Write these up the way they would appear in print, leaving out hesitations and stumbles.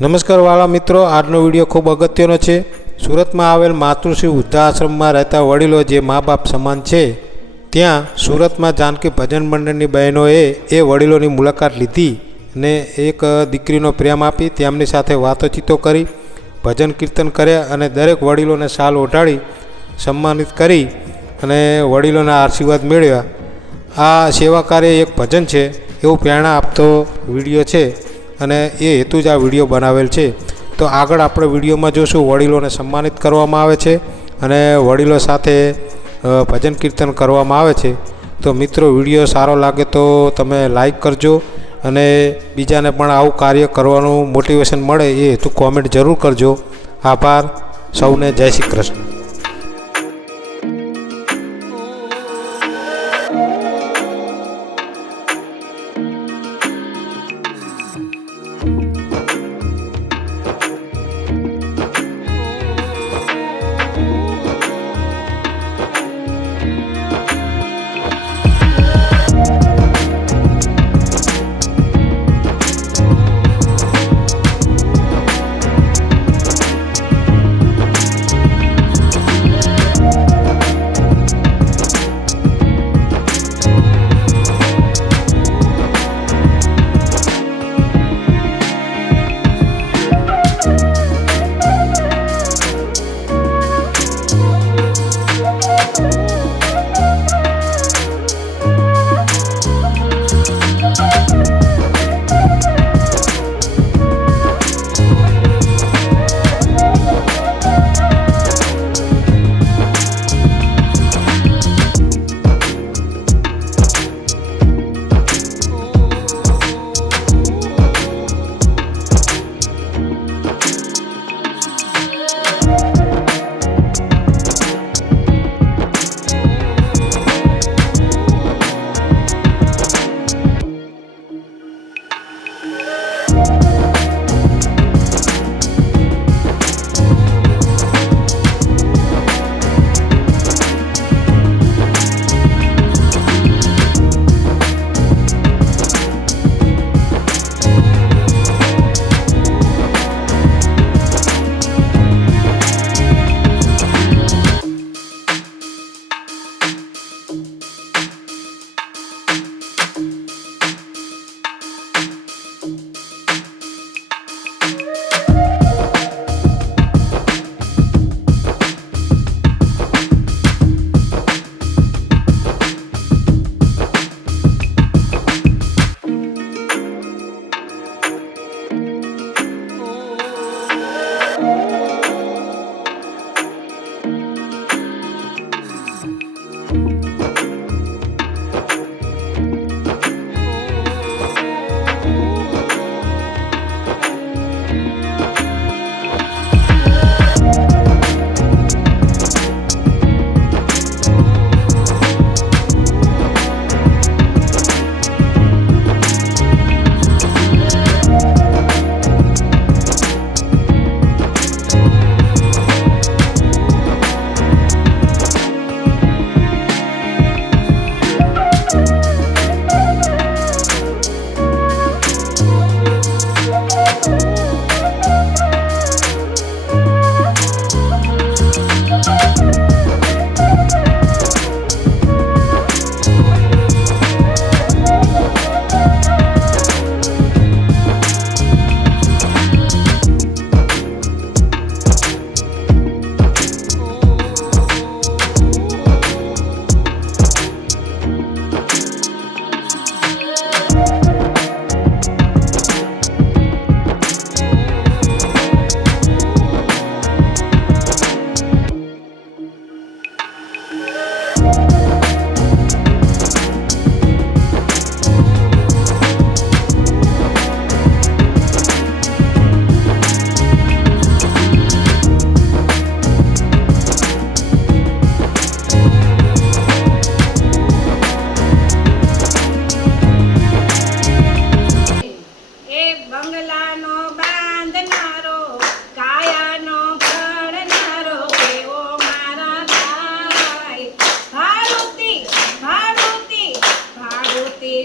નમસ્કાર વાલા મિત્રો, આજનો વિડીયો ખૂબ અગત્યનો છે। સુરતમાં આવેલ માતૃશ્રી વૃદ્ધાશ્રમમાં રહેતા વડીલો જે મા બાપ સમાન છે, ત્યાં સુરતમાં જાનકી ભજન મંડળની બહેનોએ વડીલોની મુલાકાત લીધી અને એક દીકરીનો પ્રેમ આપી તેમની સાથે વાતોચીતો કરી, ભજન કીર્તન કર્યા અને દરેક વડીલોને શાલ ઓઢાડી સન્માનિત કરી અને વડીલોના આશીર્વાદ મેળવ્યા। આ સેવા કાર્ય એક ભજન છે એવું પ્રેરણા આપતો વિડીયો છે અને એ હેતુ જ આ વિડીયો બનાવેલ છે। તો આગળ આપણે વિડીયોમાં જોશું વડીલોને સન્માનિત કરવામાં આવે છે અને વડીલો સાથે ભજન કીર્તન કરવામાં આવે છે। તો મિત્રો, વિડીયો સારો લાગે તો તમે લાઈક કરજો અને બીજાને પણ આવું કાર્ય કરવાનું મોટિવેશન મળે એ હેતુ કોમેન્ટ જરૂર કરજો। આભાર, સૌને જય શ્રી કૃષ્ણ।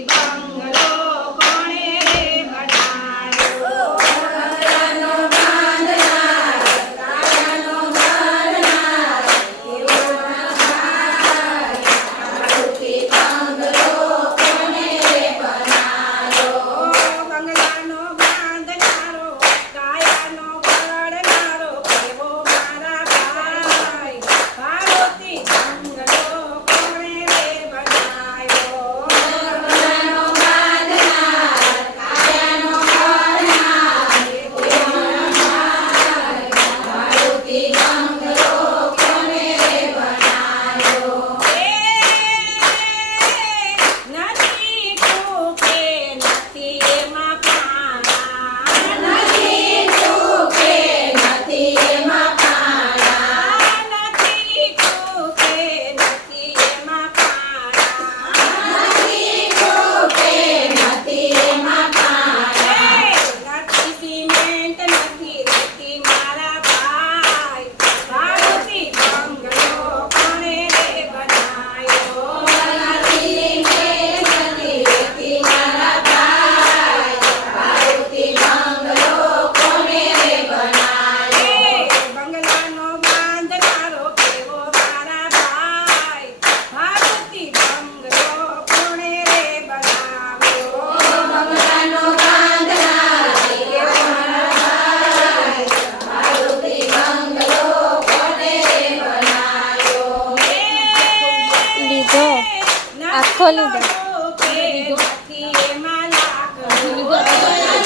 બંગલો કોણે રે બનાવ્યો? નથી એમાં લાખ